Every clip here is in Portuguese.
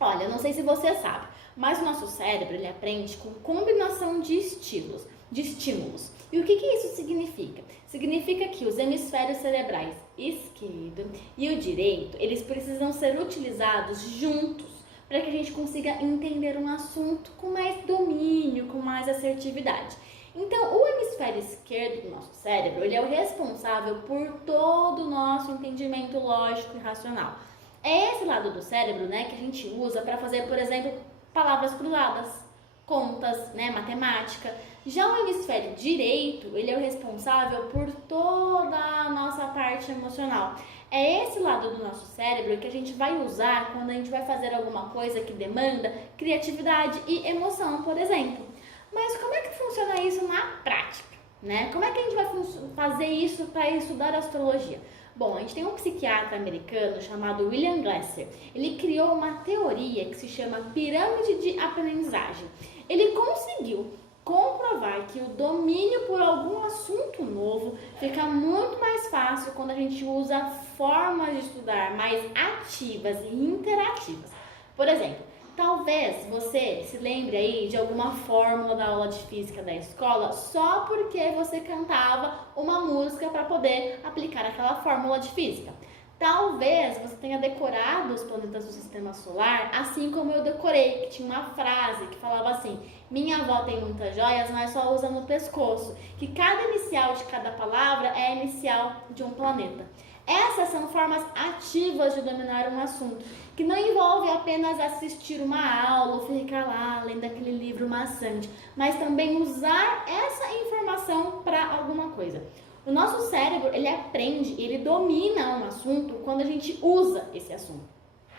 Olha, eu não sei se você sabe, mas o nosso cérebro ele aprende com combinação de estímulos. E o que isso significa? Significa que os hemisférios cerebrais esquerdo e o direito, eles precisam ser utilizados juntos para que a gente consiga entender um assunto com mais domínio, com mais assertividade. Então, o hemisfério esquerdo do nosso cérebro, ele é o responsável por todo o nosso entendimento lógico e racional. É esse lado do cérebro, né, que a gente usa para fazer, por exemplo, palavras cruzadas, contas, né, matemática. Já o hemisfério direito, ele é o responsável por toda a nossa parte emocional. É esse lado do nosso cérebro que a gente vai usar quando a gente vai fazer alguma coisa que demanda criatividade e emoção, por exemplo. Mas como é que funciona isso na prática, né? Como é que a gente vai fazer isso para estudar astrologia? Bom, a gente tem um psiquiatra americano chamado William Glasser. Ele criou uma teoria que se chama pirâmide de aprendizagem. Ele conseguiu comprovar que o domínio por algum assunto novo fica muito mais fácil quando a gente usa formas de estudar mais ativas e interativas. Por exemplo, talvez você se lembre aí de alguma fórmula da aula de física da escola só porque você cantava uma música para poder aplicar aquela fórmula de física. Talvez você tenha decorado os planetas do sistema solar, assim como eu decorei, que tinha uma frase que falava assim: minha avó tem muitas joias, mas só usa no pescoço, que cada inicial de cada palavra é a inicial de um planeta. Essas são formas ativas de dominar um assunto, que não envolve apenas assistir uma aula ou ficar lá lendo aquele livro maçante, mas também usar essa informação para alguma coisa. O nosso cérebro, ele aprende, ele domina um assunto quando a gente usa esse assunto.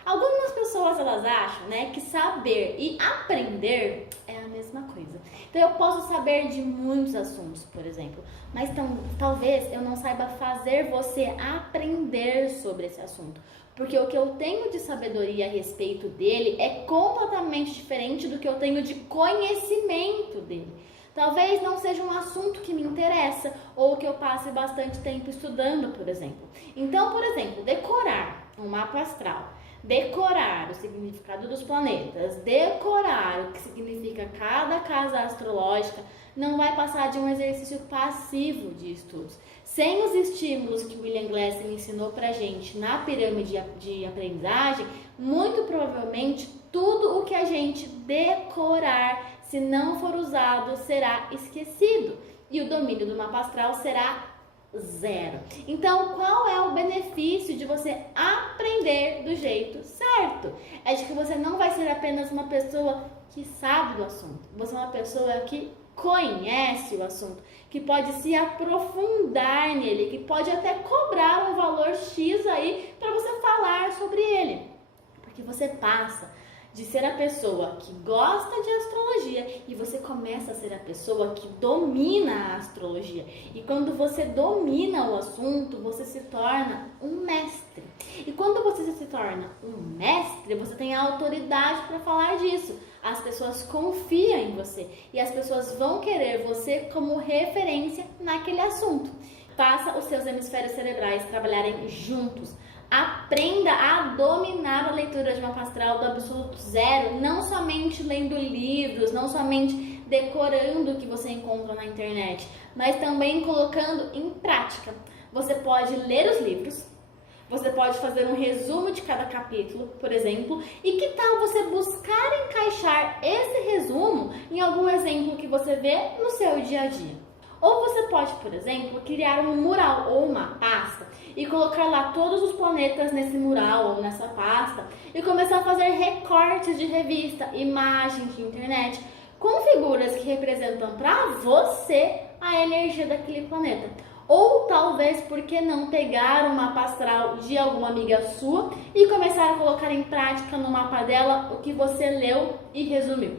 Algumas pessoas, elas acham, né, que saber e aprender é a mesma coisa. Então, eu posso saber de muitos assuntos, por exemplo, mas talvez eu não saiba fazer você aprender sobre esse assunto. Porque o que eu tenho de sabedoria a respeito dele é completamente diferente do que eu tenho de conhecimento dele. Talvez não seja um assunto que me interessa ou que eu passe bastante tempo estudando, por exemplo. Então, por exemplo, decorar um mapa astral, decorar o significado dos planetas, decorar o que significa cada casa astrológica, não vai passar de um exercício passivo de estudos. Sem os estímulos que William Glasser ensinou pra gente na pirâmide de aprendizagem, muito provavelmente tudo o que a gente decorar, se não for usado, será esquecido. E o domínio do mapa astral será zero. Então, qual é o benefício de você aprender do jeito certo? É de que você não vai ser apenas uma pessoa que sabe do assunto. Você é uma pessoa que conhece o assunto, que pode se aprofundar nele, que pode até cobrar um valor X aí para você falar sobre ele. Porque você passa de ser a pessoa que gosta de astrologia e você começa a ser a pessoa que domina a astrologia. E quando você domina o assunto, você se torna um mestre. E quando você se torna um mestre, você tem a autoridade para falar disso. As pessoas confiam em você e as pessoas vão querer você como referência naquele assunto. Faça os seus hemisférios cerebrais trabalharem juntos. Aprenda a dominar a leitura de mapa astral do absoluto zero, não somente lendo livros, não somente decorando o que você encontra na internet, mas também colocando em prática. Você pode ler os livros, você pode fazer um resumo de cada capítulo, por exemplo, e que tal você buscar encaixar esse resumo em algum exemplo que você vê no seu dia a dia? Ou você pode, por exemplo, criar um mural ou uma pasta e colocar lá todos os planetas nesse mural ou nessa pasta e começar a fazer recortes de revista, imagens de internet com figuras que representam para você a energia daquele planeta. Ou talvez, por que não pegar um mapa astral de alguma amiga sua e começar a colocar em prática no mapa dela o que você leu e resumiu.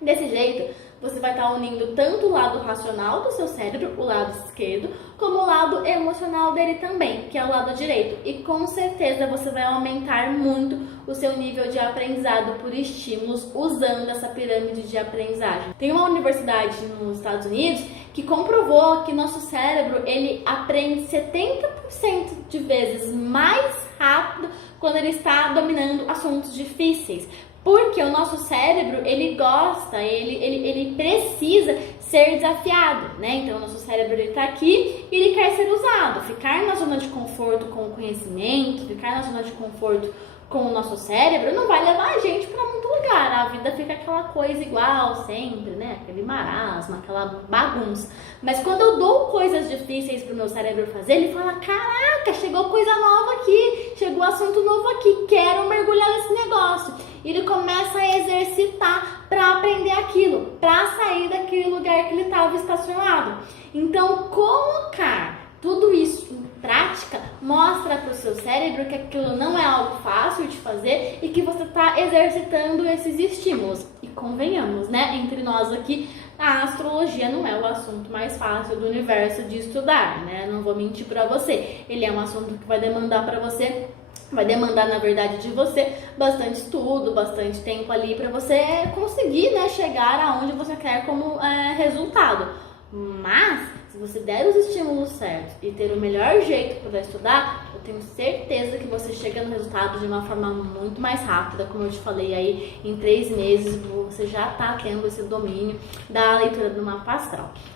Desse jeito, você vai estar unindo tanto o lado racional do seu cérebro, o lado esquerdo, como o lado emocional dele também, que é o lado direito. E com certeza você vai aumentar muito o seu nível de aprendizado por estímulos usando essa pirâmide de aprendizagem. Tem uma universidade nos Estados Unidos que comprovou que nosso cérebro ele aprende 70% de vezes mais rápido quando ele está dominando assuntos difíceis. Porque o nosso cérebro, ele gosta, ele precisa ser desafiado, né? Então, o nosso cérebro, ele tá aqui e ele quer ser usado. Ficar na zona de conforto com o conhecimento, ficar na zona de conforto com o nosso cérebro não vai levar a gente para muito lugar. A vida fica aquela coisa igual sempre, né? Aquele marasmo, aquela bagunça. Mas quando eu dou coisas difíceis pro meu cérebro fazer, ele fala: caraca, chegou coisa nova aqui, chegou assunto novo aqui, quero mergulhar nesse negócio. E ele começa a exercitar para aprender aquilo, para sair daquele lugar que ele estava estacionado. Então, colocar tudo isso em prática mostra para o seu cérebro que aquilo não é algo fácil de fazer e que você está exercitando esses estímulos. E convenhamos, né? Entre nós aqui, a astrologia não é o assunto mais fácil do universo de estudar, né? Não vou mentir para você. Ele é um assunto que vai demandar para você, vai demandar, na verdade, de você bastante estudo, bastante tempo ali para você conseguir, né, chegar aonde você quer como resultado. Mas, se você der os estímulos certos e ter o melhor jeito para estudar, eu tenho certeza que você chega no resultado de uma forma muito mais rápida. Como eu te falei aí, em 3 meses você já está tendo esse domínio da leitura do mapa astral.